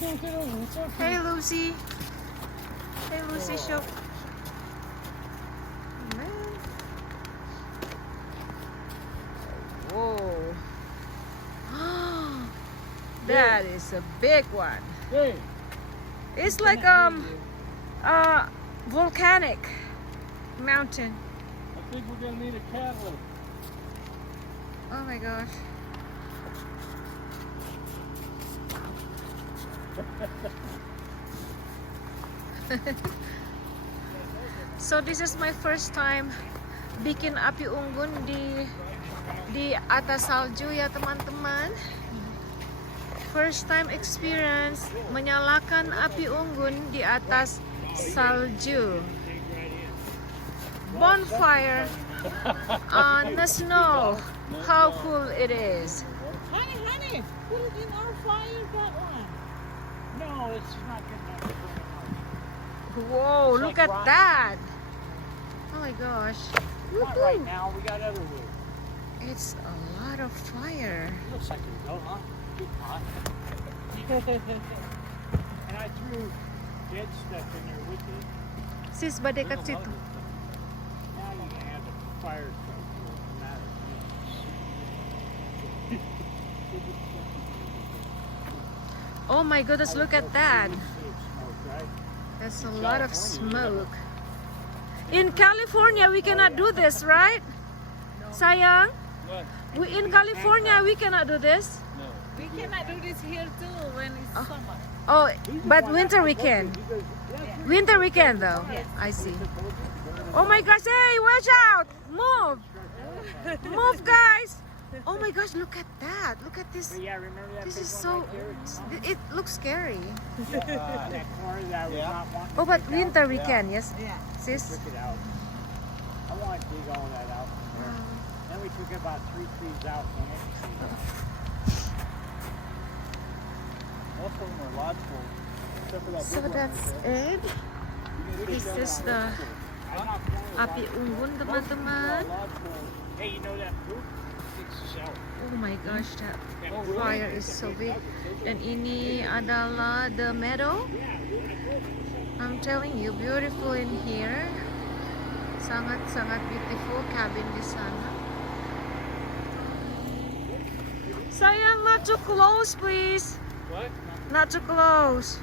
Hey Lucy. Hey Lucy, show. Man. Whoa. That is a big one. Hey. It's like volcanic mountain. I think we're gonna need a catalyst. Oh my gosh. So this is my first time bikin api unggun di atas salju ya teman-teman. First time experience menyalakan api unggun di atas salju. Bonfire on the snow. How cool it is. Honey, put it in our fire, that one. No, it's not good enough to burn out. Whoa, look at rotten. that. Oh my gosh. Not right now, we got other wood. It's a lot of fire. Looks like it will, huh? Good pot. And I threw dead stuff in there with it. Sis, ba dekat There's a lot situ? of stuff. Now you're gonna have the fire truck. It doesn't matter. Oh my goodness, look at that. Smoke, right? That's a lot of smoke. In California, we cannot do this, right? Sayang? What? In California, we cannot do this. No. We cannot do this here too when it's summer. Oh, but winter we can. Yeah. Winter we can though. Yes. I see. Oh my gosh, hey, watch out! Move! Move, guys! Oh my gosh, look at that. Look at this. But yeah, remember that This big is one so... right there? It looks scary. That corner that I was not wanting to Oh, but take winter out. we Yeah. can, yes? Yeah. Sis? Took it out. I want to dig all that out from there. Then we took about 3 trees out. Most of them are lodgepole. Except for that So big one that's right it. there. This is the api unggun, teman-teman. Hey, you know that fruit? It's shell. Oh my gosh, that fire is so big. Dan ini adalah the meadow. I'm telling you, beautiful in here. Sangat-sangat beautiful cabin di sana. Sayang, not too close, please. What? Not too close.